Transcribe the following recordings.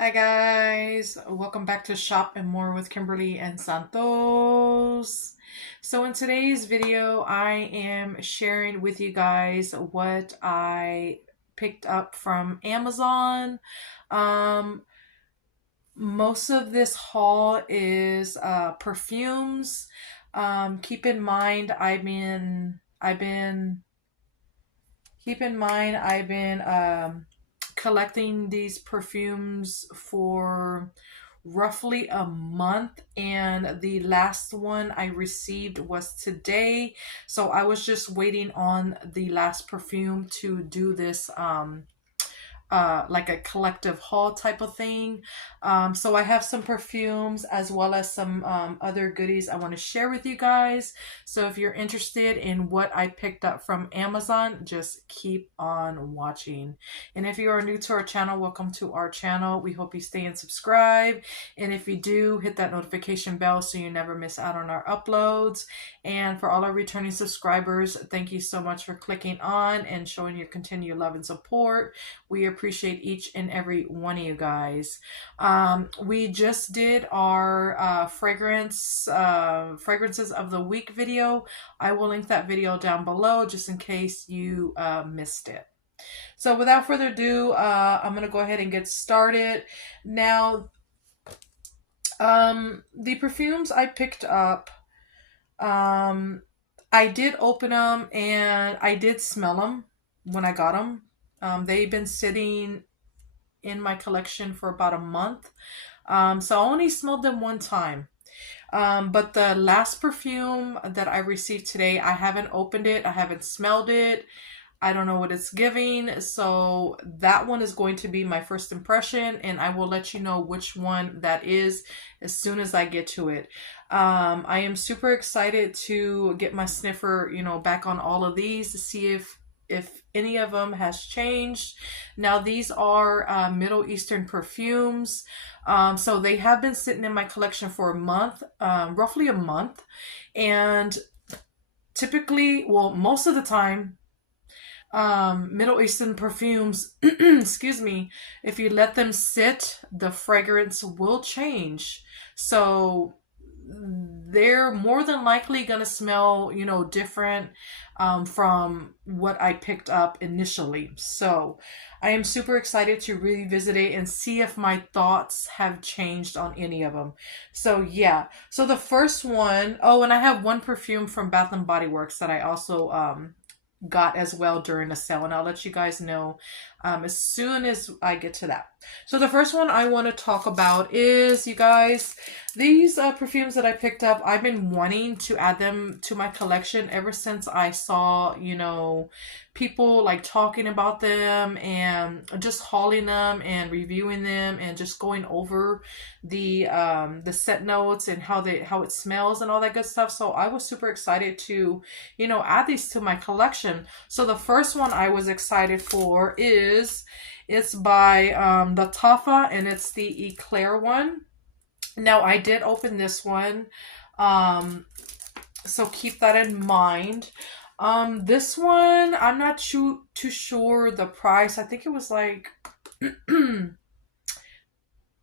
Hi guys, welcome back to Shop and More with Kimberly and Santos. So in today's video, I am sharing with you guys what I picked up from Amazon. Um, Most of this haul is perfumes. Keep in mind, I've been collecting these perfumes for roughly a month, and the last one I received was today. So I was just waiting on the last perfume to do this like a collective haul type of thing. So I have some perfumes as well as some other goodies I want to share with you guys. So if you're interested in what I picked up from Amazon, just keep on watching. And if you are new to our channel, welcome to our channel. We hope you stay and subscribe. And if you do, hit that notification bell so you never miss out on our uploads. And for all our returning subscribers, thank you so much for clicking on and showing your continued love and support. We appreciate each and every one of you guys. We just did our fragrances of the week video. I will link that video down below just in case you missed it. So without further ado, I'm going to go ahead and get started. Now, the perfumes I picked up, I did open them and I did smell them when I got them. They've been sitting in my collection for about a month. So I only smelled them one time. But the last perfume that I received today, I haven't opened it. I haven't smelled it. I don't know what it's giving. So that one is going to be my first impression, and I will let you know which one that is as soon as I get to it. I am super excited to get my sniffer, back on all of these to see if any of them has changed. Now these are Middle Eastern perfumes. So they have been sitting in my collection for a month, roughly a month. And typically, well, most of the time, Middle Eastern perfumes, excuse me, if you let them sit, the fragrance will change. So they're more than likely going to smell, different from what I picked up initially. So I am super excited to revisit it and see if my thoughts have changed on any of them. So yeah. So the first one, oh, and I have one perfume from Bath and Body Works that I also got as well during the sale, and I'll let you guys know as soon as I get to that. So the first one I want to talk about is, you guys, these perfumes that I picked up. I've been wanting to add them to my collection ever since I saw, people like talking about them and just hauling them and reviewing them and just going over the scent notes and how it smells and all that good stuff. So I was super excited to, add these to my collection. So the first one I was excited for it's by Lattafa, and it's the Eclair one. Now I did open this one, so keep that in mind. This one, I'm not too sure the price. I think it was like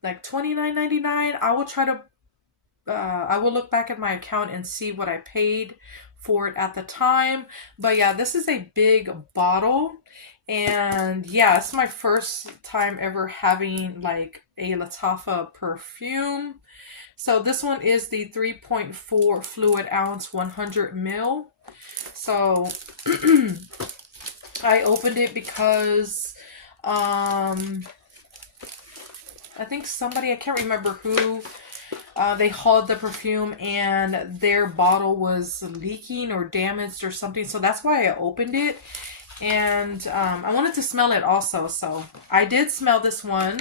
like $29.99. I will try to I will look back at my account and see what I paid for it at the time. But yeah, this is a big bottle. And yeah, it's my first time ever having like a Lattafa perfume. So this one is the 3.4 fluid ounce 100 ml. So I opened it because I think somebody, I can't remember who, they hauled the perfume and their bottle was leaking or damaged or something. So that's why I opened it. And I wanted to smell it also. So I did smell this one.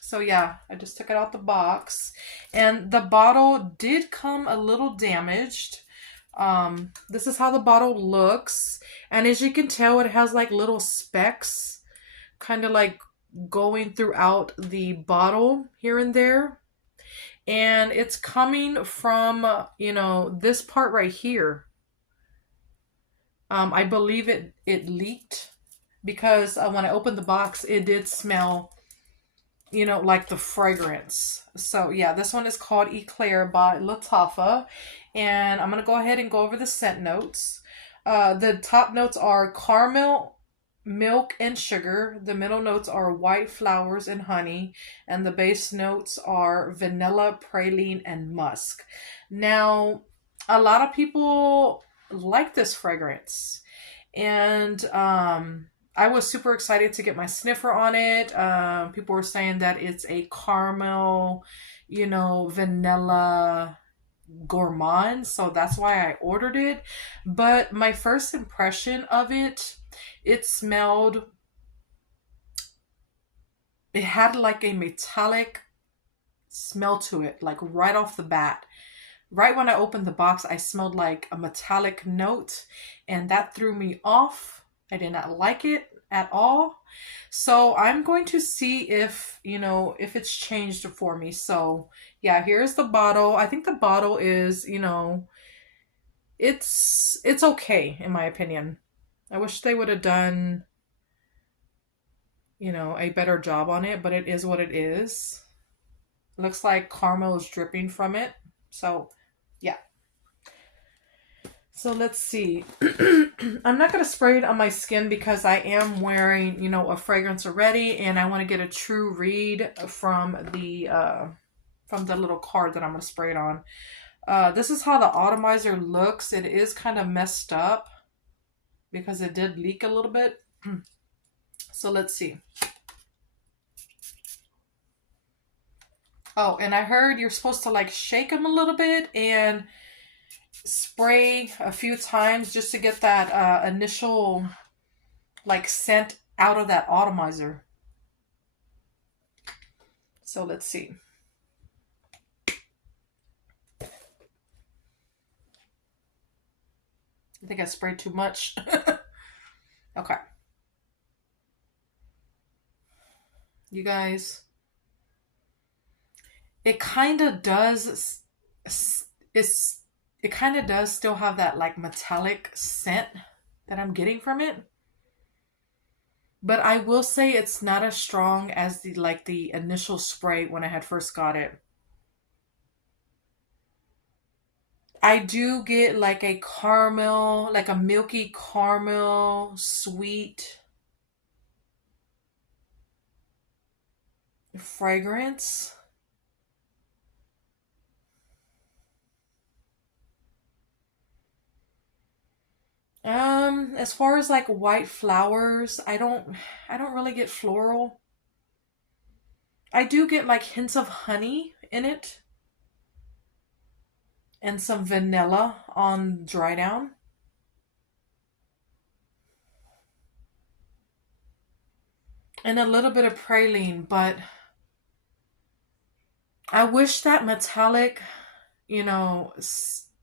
So yeah, I just took it out the box. And the bottle did come a little damaged. This is how the bottle looks. And as you can tell, it has like little specks kind of like going throughout the bottle here and there. And it's coming from, this part right here. I believe it leaked because when I opened the box, it did smell, you know, like the fragrance. So yeah, this one is called Eclair by Lattafa. And I'm going to go ahead and go over the scent notes. The top notes are caramel, milk, and sugar. The middle notes are white flowers and honey. And the base notes are vanilla, praline, and musk. Now, a lot of people like this fragrance. And I was super excited to get my sniffer on it. People were saying that it's a caramel, you know, vanilla gourmand, so that's why I ordered it. But my first impression of it, it smelled, it had like a metallic smell to it, like right off the bat. Right when I opened the box, I smelled like a metallic note, and that threw me off. I did not like it at all. So I'm going to see if, you know, if it's changed for me. So yeah, here's the bottle. I think the bottle is, you know, it's okay in my opinion. I wish they would have done, you know, a better job on it, but it is what it is. Looks like caramel is dripping from it. So yeah. So let's see. I'm not going to spray it on my skin because I am wearing, you know, a fragrance already, and I want to get a true read from the little card that I'm going to spray it on. This is how the atomizer looks. It is kind of messed up because it did leak a little bit. So let's see. Oh, and I heard you're supposed to like shake them a little bit and spray a few times just to get that initial like scent out of that atomizer. So let's see. I think I sprayed too much. Okay. You guys, it kind of does, it kind of does still have that like metallic scent that I'm getting from it. But I will say it's not as strong as the initial spray when I had first got it. I do get like a caramel, like a milky caramel, sweet fragrance. As far as like white flowers, I don't really get floral. I do get like hints of honey in it and some vanilla on dry down. And a little bit of praline, but I wish that metallic, you know,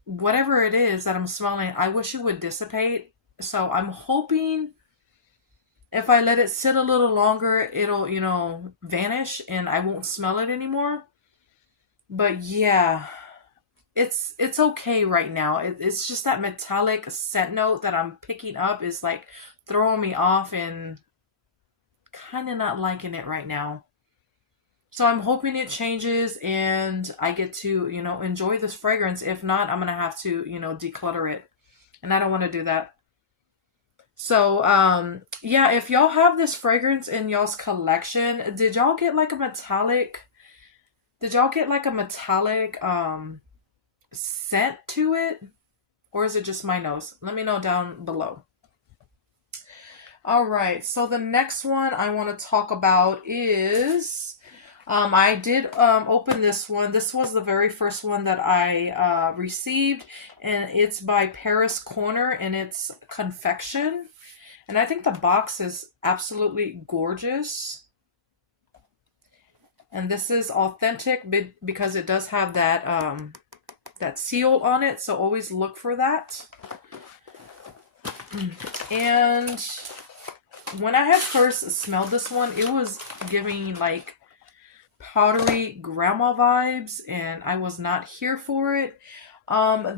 whatever it is that I'm smelling, I wish it would dissipate. So I'm hoping if I let it sit a little longer, it'll, you know, vanish and I won't smell it anymore. But yeah, it's okay right now. It's just that metallic scent note that I'm picking up is like throwing me off and kind of not liking it right now. So I'm hoping it changes and I get to, you know, enjoy this fragrance. If not, I'm going to have to, you know, declutter it. And I don't want to do that. So, yeah, if y'all have this fragrance in y'all's collection, did y'all get like a metallic, scent to it? Or is it just my nose? Let me know down below. All right, so the next one I want to talk about is, I did open this one. This was the very first one that I received, and it's by Paris Corner, and it's Confection. And I think the box is absolutely gorgeous. And this is authentic because it does have that that seal on it, so always look for that. And when I had first smelled this one, it was giving like powdery grandma vibes, and I was not here for it.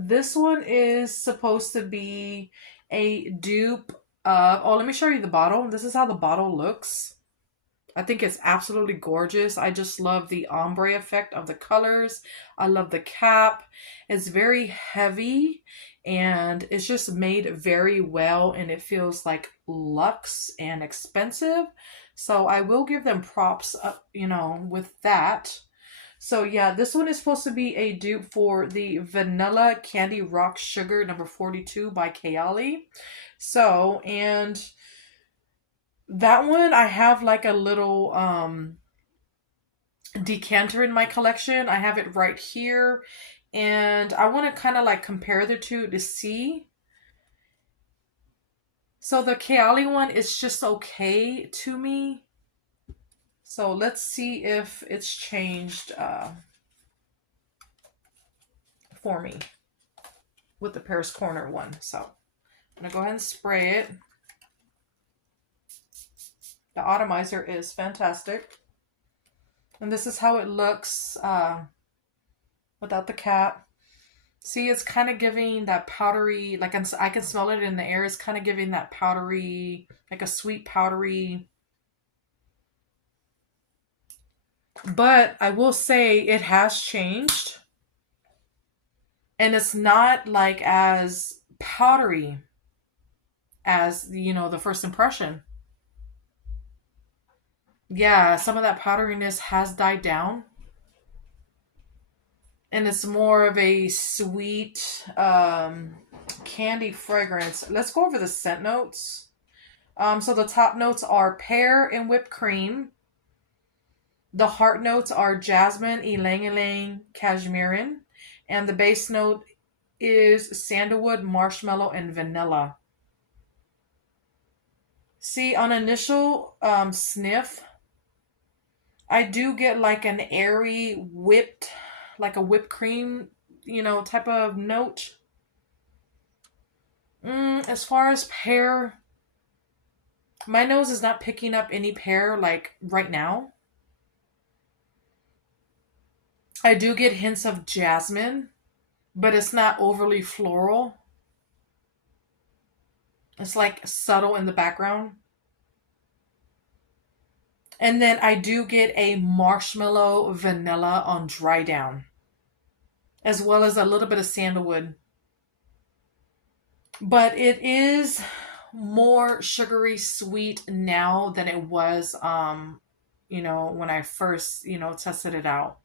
This one is supposed to be a dupe of, oh, let me show you the bottle. This is how the bottle looks. I think it's absolutely gorgeous. I just love the ombre effect of the colors. I love the cap. It's very heavy and it's just made very well, and it feels like luxe and expensive. So I will give them props, with that. So yeah, this one is supposed to be a dupe for the Vanilla Candy Rock Sugar number 42 by KIMBERLY. So, and that one I have like a little decanter in my collection. I have it right here. And I want to kind of like compare the two to see. So the KIMBERLY one is just okay to me. So let's see if it's changed for me with the Paris Corner one. So I'm going to go ahead and spray it. The atomizer is fantastic. And this is how it looks without the cap. See, it's kind of giving that powdery, like I can smell it in the air. It's kind of giving that powdery, like a sweet powdery. But I will say it has changed. And it's not like as powdery as, the first impression. Yeah, some of that powderiness has died down. And it's more of a sweet candy fragrance. Let's go over the scent notes. So the top notes are pear and whipped cream. The heart notes are jasmine, ylang ylang, cashmere. And the base note is sandalwood, marshmallow, and vanilla. See, on initial sniff, I do get like an airy whipped, like a whipped cream, type of note. As far as pear, my nose is not picking up any pear like right now. I do get hints of jasmine, but it's not overly floral. It's like subtle in the background. And then I do get a marshmallow vanilla on dry down, as well as a little bit of sandalwood. But it is more sugary sweet now than it was, when I first, tested it out.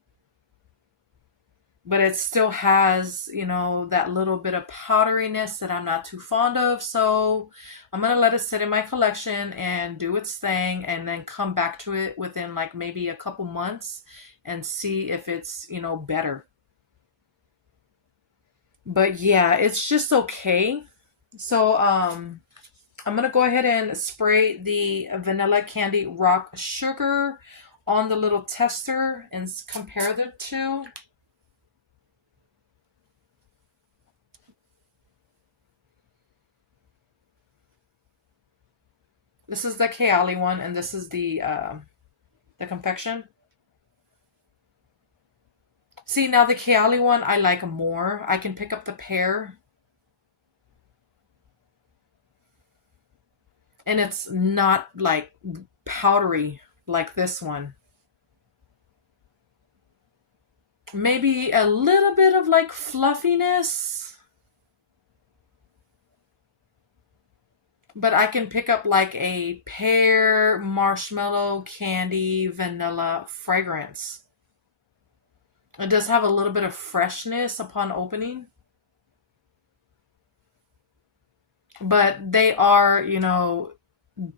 But it still has, that little bit of powderiness that I'm not too fond of. So I'm going to let it sit in my collection and do its thing, and then come back to it within like maybe a couple months and see if it's, better. But yeah, it's just okay. So I'm going to go ahead and spray the Vanilla Candy Rock Sugar on the little tester and compare the two. This is the KIMBERLY one, and this is the Confection. See, now the KIMBERLY one I like more. I can pick up the pear. And it's not like powdery like this one. Maybe a little bit of like fluffiness. But I can pick up like a pear, marshmallow, candy, vanilla fragrance. It does have a little bit of freshness upon opening. But they are,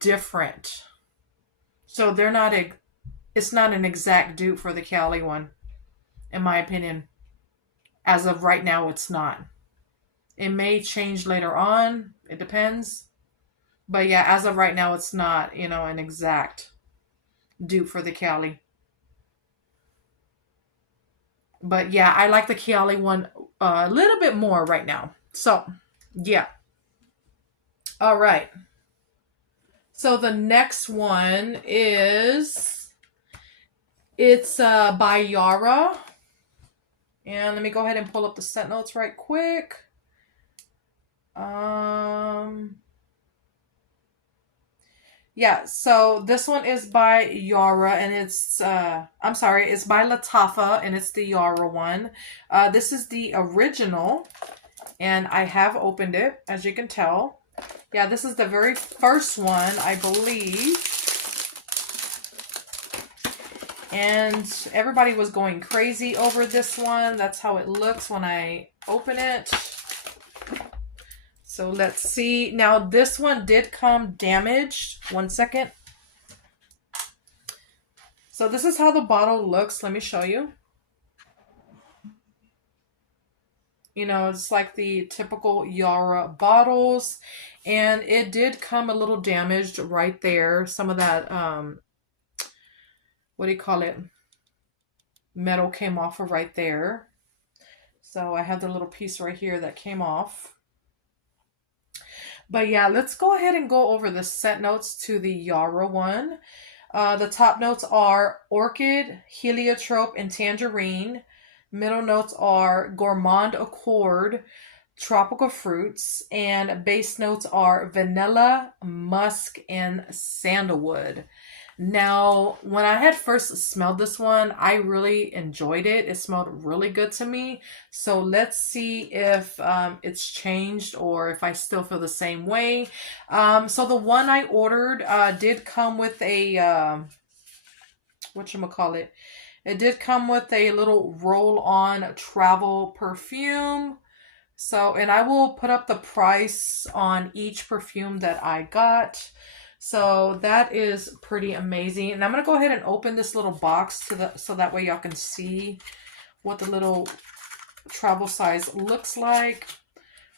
different. So they're not it's not an exact dupe for the KIMBERLY one, in my opinion. As of right now, it's not. It may change later on. It depends. But yeah, as of right now, it's not, an exact dupe for the KIMBERLY. But yeah, I like the KIMBERLY one a little bit more right now. So, yeah. All right. So the next one it's by Yara. And let me go ahead and pull up the scent notes right quick. Yeah, so this one is by Yara and it's I'm sorry, it's by Lattafa and it's the Yara one. This is the original and I have opened it, as you can tell. Yeah, this is the very first one, I believe. And everybody was going crazy over this one. That's how it looks when I open it. So let's see. Now this one did come damaged. One second. So this is how the bottle looks. Let me show you. You know, it's like the typical Yara bottles. And it did come a little damaged right there. Some of that, what do you call it? Metal came off of right there. So I have the little piece right here that came off. But yeah, let's go ahead and go over the scent notes to the Yara one. The top notes are orchid, heliotrope, and tangerine. Middle notes are gourmand accord, tropical fruits, and base notes are vanilla, musk, and sandalwood. Now, when I had first smelled this one, I really enjoyed it. It smelled really good to me. So let's see if it's changed or if I still feel the same way. So the one I ordered did come with a, whatchamacallit? It did come with a little roll-on travel perfume. So, and I will put up the price on each perfume that I got. So that is pretty amazing. And I'm going to go ahead and open this little box so that way y'all can see what the little travel size looks like.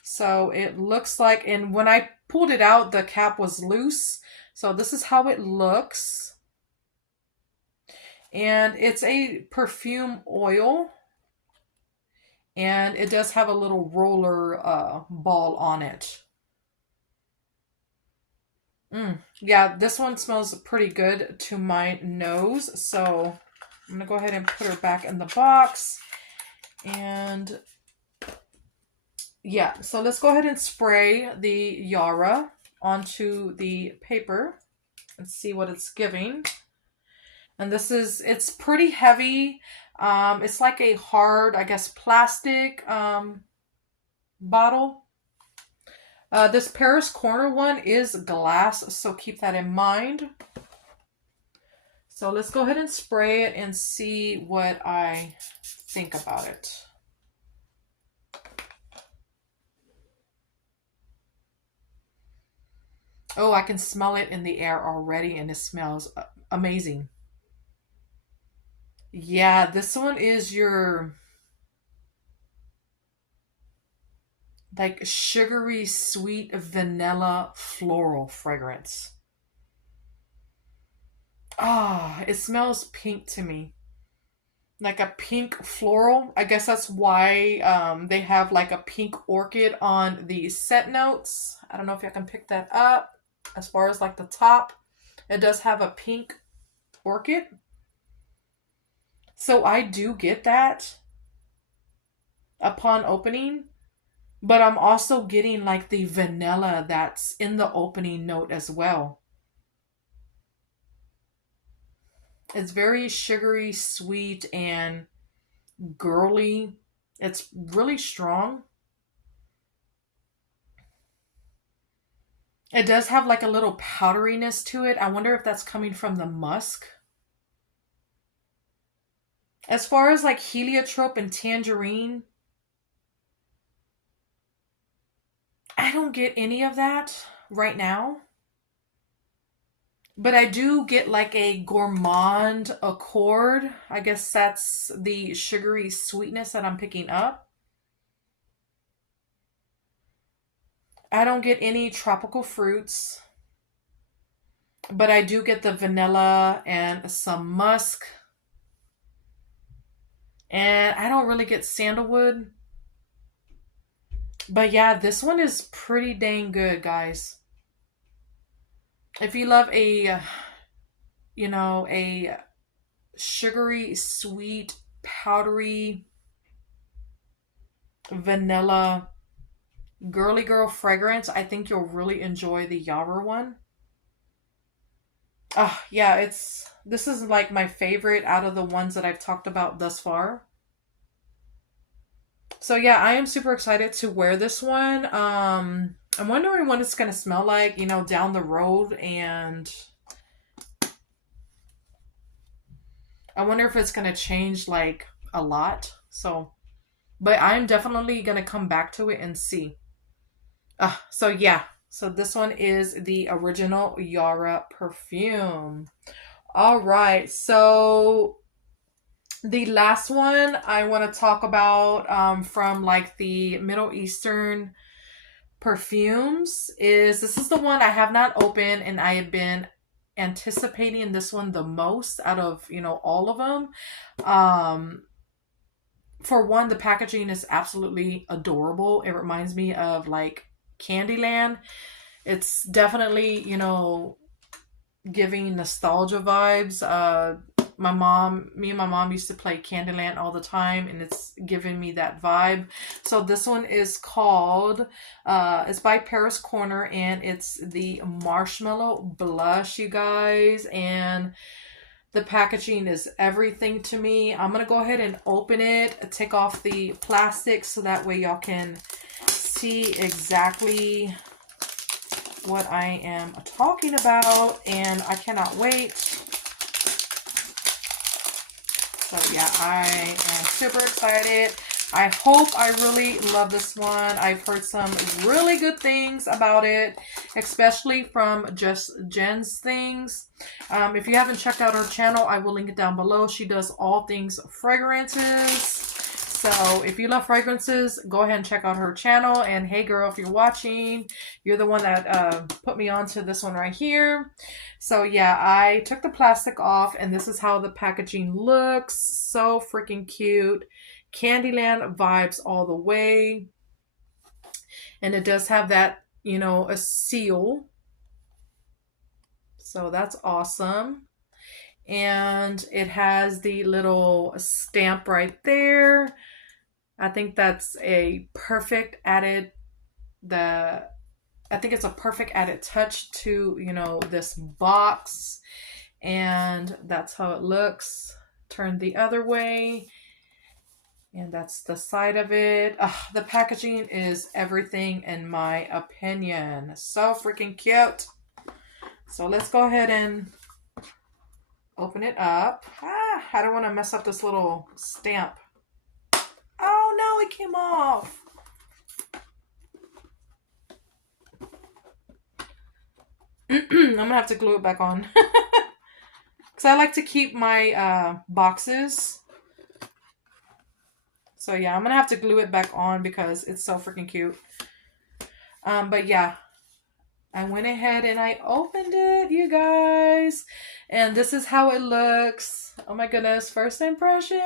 So it looks like, and when I pulled it out, the cap was loose. So this is how it looks. And it's a perfume oil. And it does have a little roller ball on it. Yeah, this one smells pretty good to my nose. So I'm going to go ahead and put her back in the box. And yeah, so let's go ahead and spray the Yara onto the paper and see what it's giving. And this is, it's pretty heavy. It's like a hard, I guess, plastic bottle. This Paris Corner one is glass, so keep that in mind. So let's go ahead and spray it and see what I think about it. Oh, I can smell it in the air already and it smells amazing. Yeah, this one is your like sugary sweet vanilla floral fragrance. Ah, it smells pink to me. Like a pink floral. I guess that's why they have like a pink orchid on the scent notes. I don't know if you can pick that up. As far as like the top, it does have a pink orchid. So I do get that upon opening. But I'm also getting like the vanilla that's in the opening note as well. It's very sugary, sweet, and girly. It's really strong. It does have like a little powderiness to it. I wonder if that's coming from the musk. As far as like heliotrope and tangerine, I don't get any of that right now. But I do get like a gourmand accord. I guess that's the sugary sweetness that I'm picking up. I don't get any tropical fruits. But I do get the vanilla and some musk. And I don't really get sandalwood. But yeah, this one is pretty dang good, guys. If you love a, you know, a sugary, sweet, powdery, vanilla, girly girl fragrance, I think you'll really enjoy the Yara one. Yeah, this is like my favorite out of the ones that I've talked about thus far. So yeah, I am super excited to wear this one. I'm wondering what it's gonna smell like, you know, down the road, and I wonder if it's gonna change like a lot. So, but I'm definitely gonna come back to it and see. So yeah, so this one is the original Yara perfume. All right, so the last one I want to talk about from like the Middle Eastern perfumes is this is the one I have not opened, and I have been anticipating this one the most out of, you know, all of them. Um, for one, the packaging is absolutely adorable. It reminds me of like Candyland. It's definitely, you know, giving nostalgia vibes. Me and my mom used to play Candyland all the time, and it's giving me that vibe. So this one is called, it's by Paris Corner, and it's the Marshmallow Blush, you guys. And the packaging is everything to me. I'm going to go ahead and open it, take off the plastic so that way y'all can see exactly what I am talking about, and I cannot wait. So yeah, I am super excited. I hope I really love this one. I've heard some really good things about it, especially from Just Jen's things. If you haven't checked out her channel, I will link it down below. She does all things fragrances. So if you love fragrances, go ahead and check out her channel. And hey girl, if you're watching, you're the one that put me onto this one right here. So yeah, I took the plastic off, and this is how the packaging looks. So freaking cute. Candyland vibes all the way. And it does have that, you know, a seal. So that's awesome. And it has the little stamp right there. I think that's a perfect added, I think it's a perfect added touch to, you know, this box. And that's how it looks. Turn the other way. And that's the side of it. The packaging is everything in my opinion. So freaking cute. So let's go ahead and open it up. I don't want to mess up this little stamp. Oh no, it came off. I'm gonna have to glue it back on. Because I like to keep my boxes. So yeah, I'm gonna have to glue it back on because it's so freaking cute. But yeah, I went ahead and I opened it, you guys. And this is how it looks. Oh my goodness, first impression.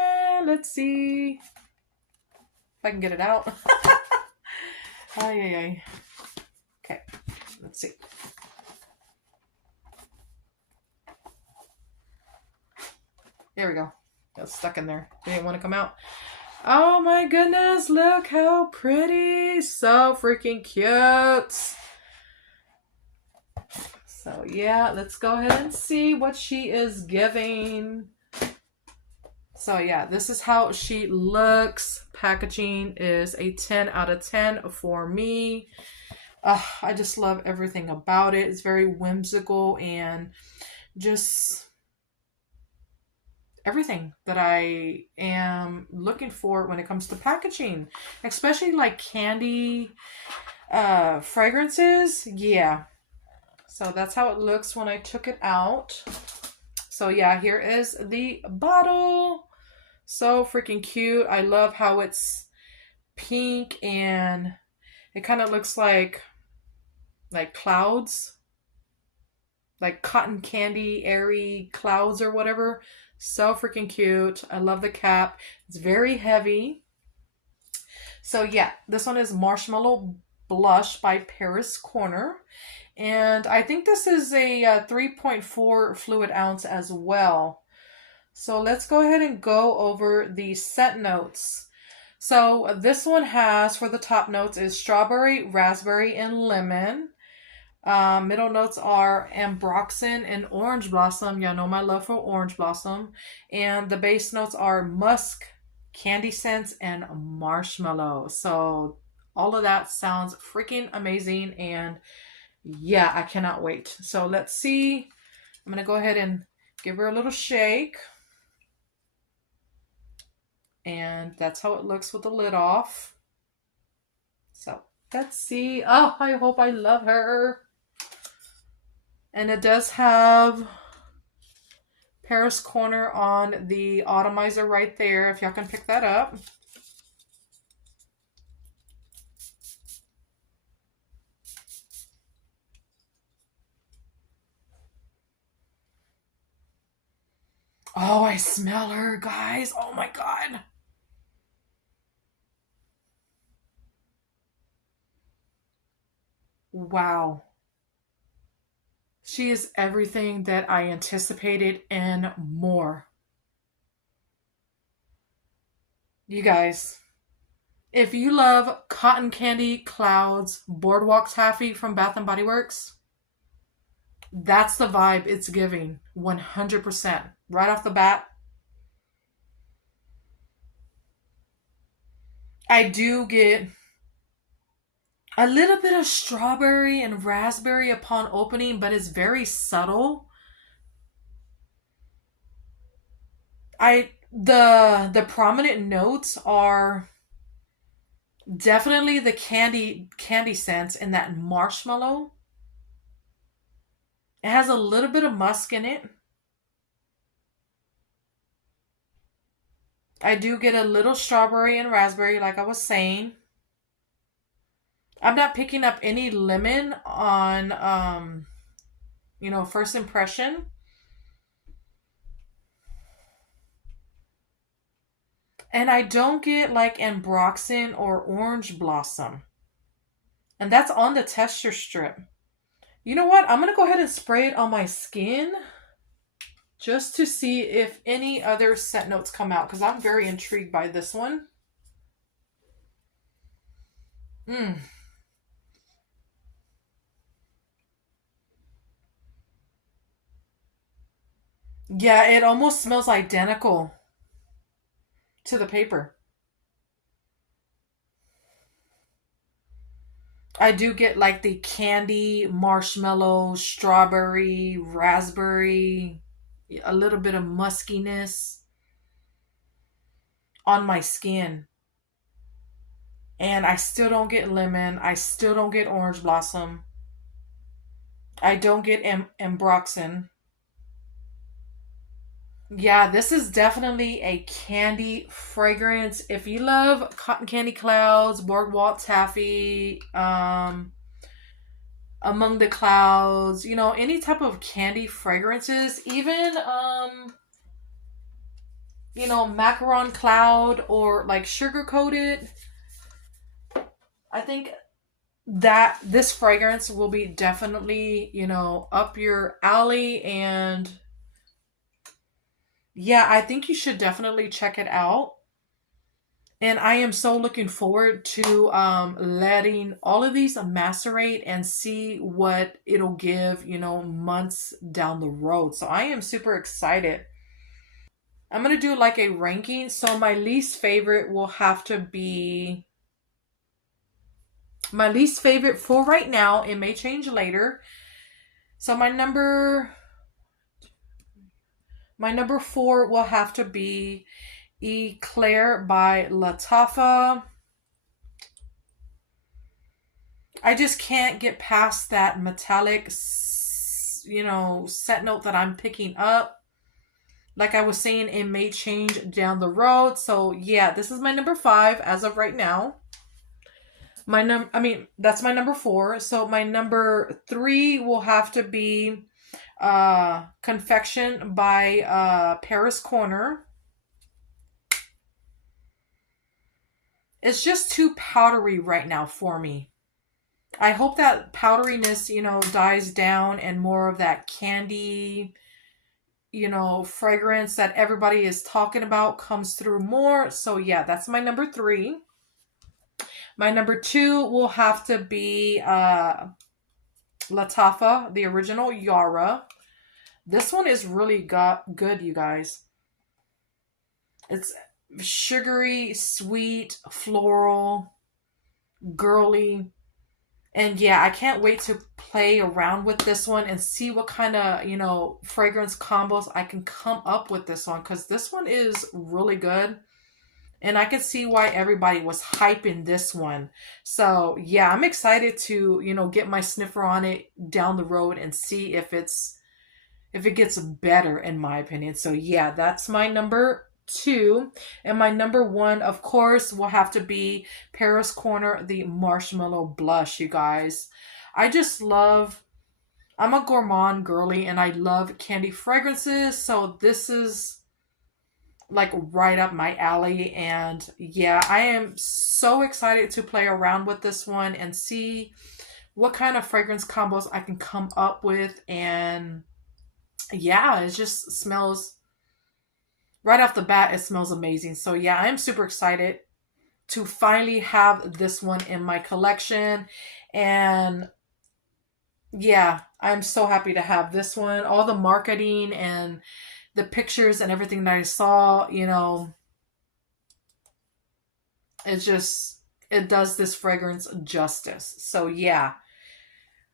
Let's see if I can get it out. Ay. Okay, let's see. There we go. Got stuck in there. Didn't want to come out. Oh my goodness, look how pretty. So freaking cute. So yeah, let's go ahead and see what she is giving. So yeah, this is how she looks. Packaging is a 10 out of 10 for me. I just love everything about it. It's very whimsical and just everything that I am looking for when it comes to packaging, especially like candy fragrances. Yeah, so that's how it looks when I took it out. So yeah, here is the bottle. So freaking cute. I love how it's pink and it kind of looks like clouds, like cotton candy airy clouds or whatever. So freaking cute. I love the cap. It's very heavy. So yeah, this one is Marshmallow Blush by Paris Corner. And I think this is a 3.4 fluid ounce as well. So let's go ahead and go over the scent notes. So this one has, for the top notes, is strawberry, raspberry, and lemon. Middle notes are ambroxan and orange blossom. Y'all know my love for orange blossom. And the base notes are musk, candy scents, and marshmallow. So all of that sounds freaking amazing. And yeah, I cannot wait. So let's see. I'm going to go ahead and give her a little shake. And that's how it looks with the lid off. So let's see. Oh, I hope I love her. And it does have Paris Corner on the atomizer right there, if y'all can pick that up. Oh, I smell her, guys. Oh my God. Wow. She is everything that I anticipated and more. You guys, if you love Cotton Candy Clouds Boardwalk Taffy from Bath and Body Works, that's the vibe it's giving 100%. Right off the bat, I do get a little bit of strawberry and raspberry upon opening, but it's very subtle. The prominent notes are definitely the candy scents and that marshmallow. It has a little bit of musk in it. I do get a little strawberry and raspberry, like I was saying. I'm not picking up any lemon on, first impression. And I don't get like ambroxan or orange blossom. And that's on the texture strip. You know what? I'm going to go ahead and spray it on my skin just to see if any other scent notes come out, because I'm very intrigued by this one. Yeah, it almost smells identical to the paper. I do get like the candy, marshmallow, strawberry, raspberry, a little bit of muskiness on my skin. And I still don't get lemon. I still don't get orange blossom. I don't get ambroxan. Yeah, this is definitely a candy fragrance. If you love Cotton Candy Clouds, Boardwalk Taffy, Among the Clouds, any type of candy fragrances, even, macaron cloud or like sugar coated, I think that this fragrance will be definitely, up your alley. And yeah, I think you should definitely check it out. And I am so looking forward to letting all of these macerate and see what it'll give, months down the road. So I am super excited. I'm going to do like a ranking. So my least favorite will have to be my least favorite for right now. It may change later. So my number 4 will have to be Eclair by Lattafa. I just can't get past that metallic, scent note that I'm picking up. Like I was saying, it may change down the road. So yeah, this is my number 5 as of right now. That's my number 4. So my number 3 will have to be Confection by Paris Corner. It's just too powdery right now for me. I hope that powderiness, dies down and more of that candy, fragrance that everybody is talking about comes through more. So yeah, that's my number 3. My number 2 will have to be Lattafa, the original Yara. This one is really good, you guys. It's sugary, sweet, floral, girly. And yeah, I can't wait to play around with this one and see what kind of, you know, fragrance combos I can come up with this one. Because this one is really good. And I can see why everybody was hyping this one. So yeah, I'm excited to, you know, get my sniffer on it down the road and see if it gets better, in my opinion. So yeah, that's my number 2. And my number 1, of course, will have to be Paris Corner, the Marshmallow Blush, you guys. I'm a gourmand girly and I love candy fragrances. So this is like right up my alley. And yeah, I am so excited to play around with this one and see what kind of fragrance combos I can come up with. And yeah, it just smells, right off the bat, it smells amazing. So yeah, I'm super excited to finally have this one in my collection. And yeah, I'm so happy to have this one. All the marketing and the pictures and everything that I saw, you know, it does this fragrance justice. So yeah,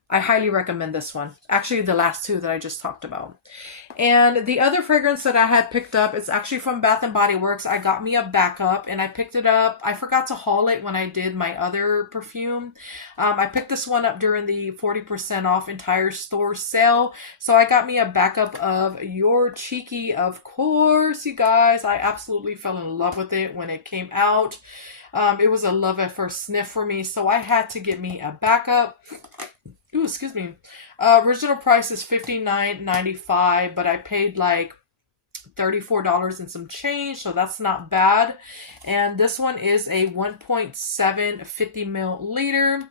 I highly recommend this one. Actually, the last 2 that I just talked about. And the other fragrance that I had picked up is actually from Bath & Body Works. I got me a backup and I picked it up. I forgot to haul it when I did my other perfume. I picked this one up during the 40% off entire store sale. So I got me a backup of Your Cheeky, of course, you guys. I absolutely fell in love with it when it came out. It was a love at first sniff for me. So I had to get me a backup. Ooh, excuse me. Original price is $59.95, but I paid like $34 and some change, so that's not bad. And this one is a 1.7 50 milliliter.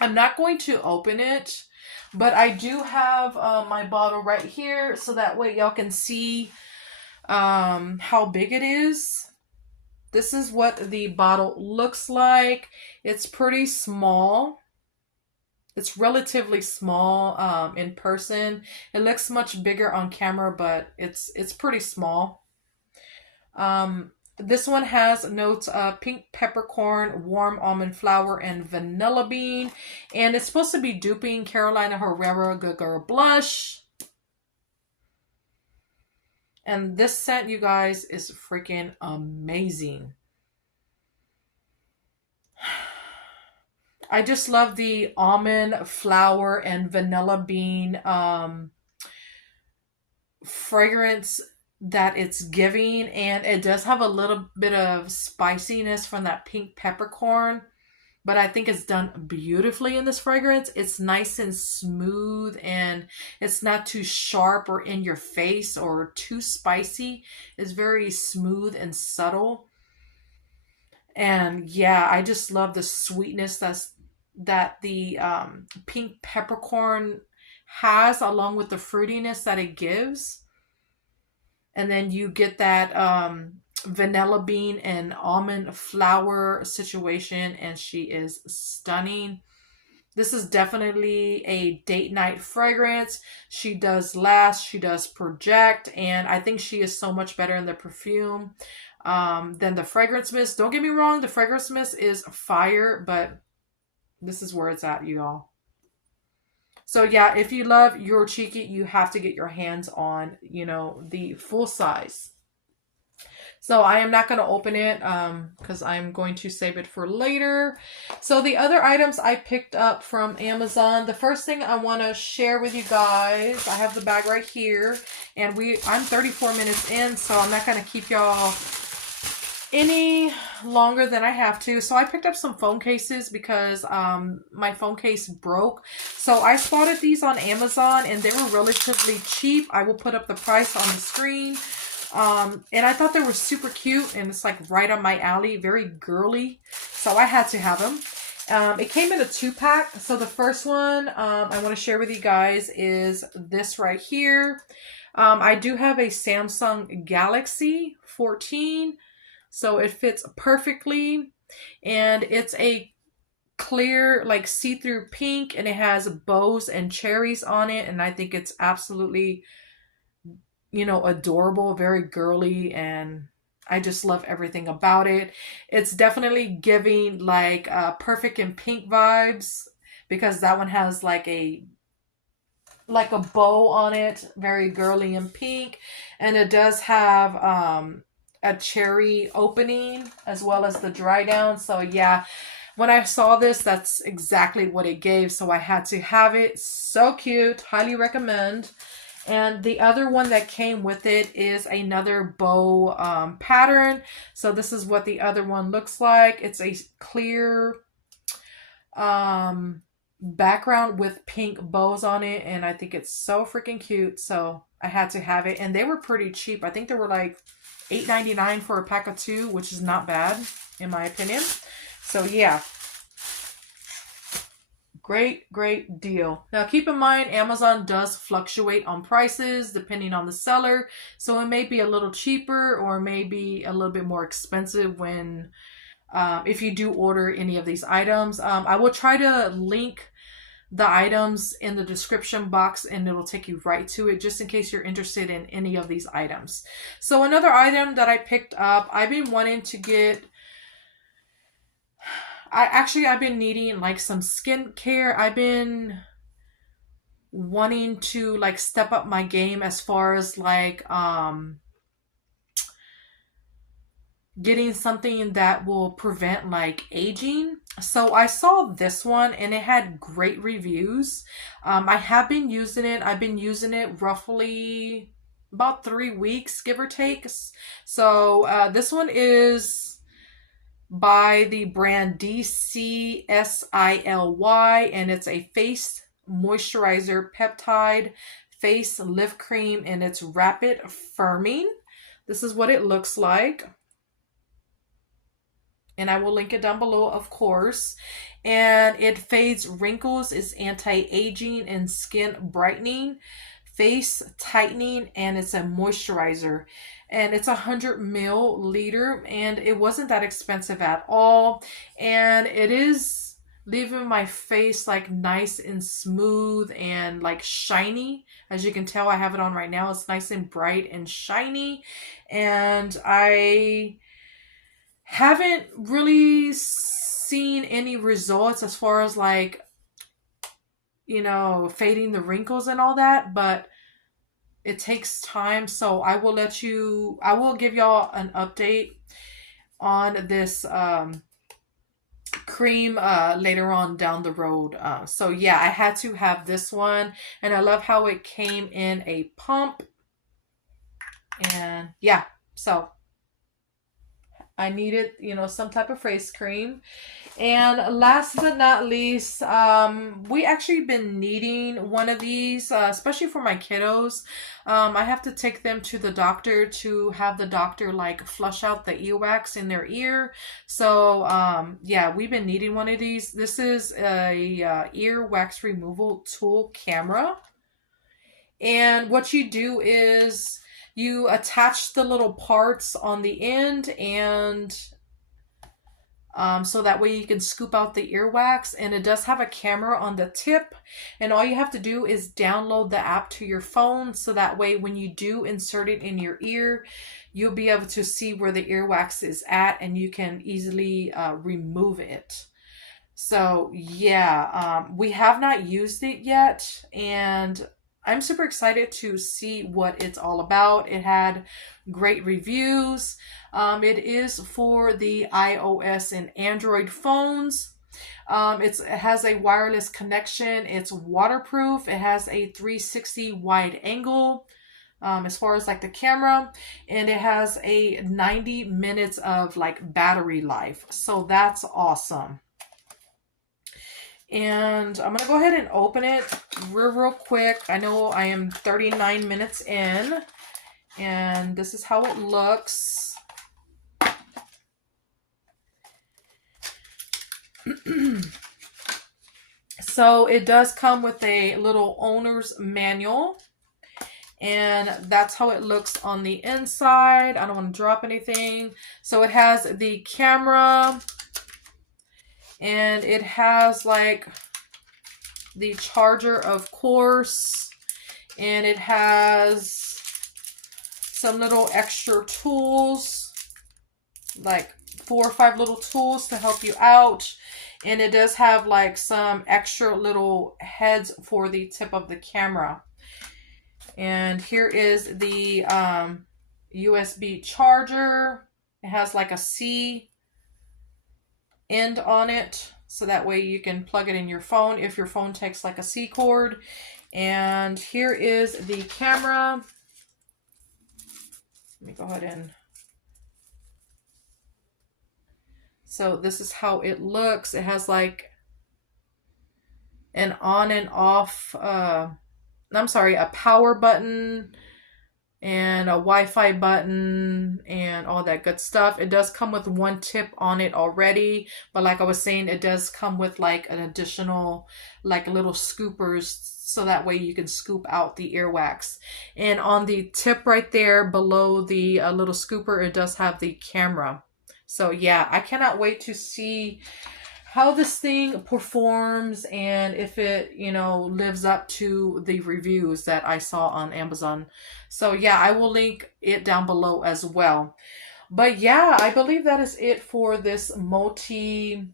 I'm not going to open it, but I do have my bottle right here, so that way y'all can see how big it is. This is what the bottle looks like. It's pretty small. It's relatively small in person. It looks much bigger on camera, but it's pretty small. This one has notes of pink peppercorn, warm almond flour, and vanilla bean. And it's supposed to be duping Carolina Herrera Good Girl Blush. And this scent, you guys, is freaking amazing. I just love the almond flour and vanilla bean fragrance that it's giving. And it does have a little bit of spiciness from that pink peppercorn. But I think it's done beautifully in this fragrance. It's nice and smooth and it's not too sharp or in your face or too spicy. It's very smooth and subtle. And yeah, I just love the sweetness that the pink peppercorn has, along with the fruitiness that it gives. And then you get that vanilla bean and almond flour situation, and she is stunning. This is definitely a date night fragrance. She does last, she does project, and I think she is so much better in the perfume than the fragrance mist. Don't get me wrong, the fragrance mist is fire, but this is where it's at, y'all. So yeah, if you love Your Cheeky, you have to get your hands on, you know, the full size. So I am not going to open it because I'm going to save it for later. So the other items I picked up from Amazon. The first thing I want to share with you guys, I have the bag right here. And I'm 34 minutes in, so I'm not going to keep y'all any longer than I have to. So I picked up some phone cases because my phone case broke. So I spotted these on Amazon and they were relatively cheap. I will put up the price on the screen. And I thought they were super cute and it's like right on my alley, very girly. So I had to have them. It came in a 2-pack. So the first one I want to share with you guys is this right here. I do have a Samsung Galaxy 14. So it fits perfectly. And it's a clear, like see-through pink, and it has bows and cherries on it. And I think it's absolutely, you know, adorable, very girly, and I just love everything about it. It's definitely giving like Perfect in Pink vibes, because that one has like a bow on it, very girly and pink, and it does have a cherry opening as well as the dry down. So yeah, when I saw this, that's exactly what it gave, so I had to have it. So cute, highly recommend. And the other one that came with it is another bow pattern. So this is what the other one looks like. It's a clear background with pink bows on it, and I think it's so freaking cute, so I had to have it. And they were pretty cheap. I think they were like $8.99 for a pack of 2, which is not bad in my opinion. So yeah, great deal. Now keep in mind, Amazon does fluctuate on prices depending on the seller, so it may be a little cheaper or maybe a little bit more expensive when if you do order any of these items. I will try to link the items in the description box, and it'll take you right to it, just in case you're interested in any of these items. So another item that I picked up, I've been wanting to get, I've been needing like some skincare. I've been wanting to like step up my game as far as like getting something that will prevent like aging. So I saw this one and it had great reviews. I have been using it. I've been using it roughly about 3 weeks, give or take. So this one is by the brand DCSILY, and it's a face moisturizer peptide face lift cream, and it's rapid firming. This is what it looks like, and I will link it down below, of course. And it fades wrinkles, is anti-aging and skin brightening, face tightening, and it's a moisturizer. And it's 100 milliliter, and it wasn't that expensive at all. And it is leaving my face like nice and smooth and like shiny. As you can tell, I have it on right now. It's nice and bright and shiny. And I haven't really seen any results as far as like, you know, fading the wrinkles and all that, but it takes time. So I will give y'all an update on this cream later on down the road. So yeah, I had to have this one, and I love how it came in a pump. And yeah, so I needed, you know, some type of face cream. And last but not least, we actually been needing one of these, especially for my kiddos. I have to take them to the doctor to have the doctor like flush out the earwax in their ear. So yeah, we've been needing one of these. This is a earwax removal tool camera. And what you do is you attach the little parts on the end, and so that way you can scoop out the earwax. And it does have a camera on the tip, and all you have to do is download the app to your phone, so that way when you do insert it in your ear, you'll be able to see where the earwax is at, and you can easily remove it. So yeah, we have not used it yet, and I'm super excited to see what it's all about. It had great reviews. It is for the iOS and Android phones. It has a wireless connection. It's waterproof. It has a 360 wide angle as far as like the camera. And it has a 90 minutes of like battery life. So that's awesome. And I'm going to go ahead and open it real quick. I know I am 39 minutes in, and this is how it looks. So it does come with a little owner's manual, and that's how it looks on the inside. I don't want to drop anything. So it has the camera, And it has like the charger, of course, and it has some little extra tools, like 4 or 5 little tools to help you out. And it does have like some extra little heads for the tip of the camera. And here is the USB charger. It has like a C end on it, so that way you can plug it in your phone if your phone takes like a C cord. And here is the camera. Let me go ahead and... So this is how it looks. It has like an on and off, I'm sorry, a power button and a Wi-Fi button and all that good stuff. It does come with one tip on it already, but like I was saying, it does come with like an additional like little scoopers, so that way you can scoop out the earwax. And on the tip right there below the little scooper, it does have the camera. So yeah, I cannot wait to see how this thing performs and if it, you know, lives up to the reviews that I saw on Amazon. So yeah, I will link it down below as well. But yeah, I believe that is it for this multi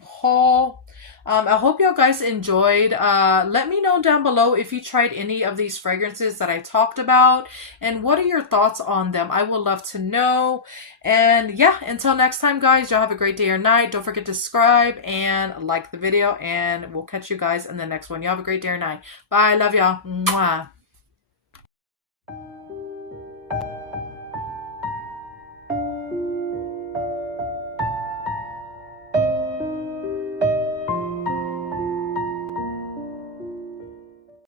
haul. I hope y'all guys enjoyed. Let me know down below if you tried any of these fragrances that I talked about and what are your thoughts on them. I would love to know. And yeah, until next time, guys, y'all have a great day or night. Don't forget to subscribe and like the video, and we'll catch you guys in the next one. Y'all have a great day or night. Bye. Love y'all. Mwah.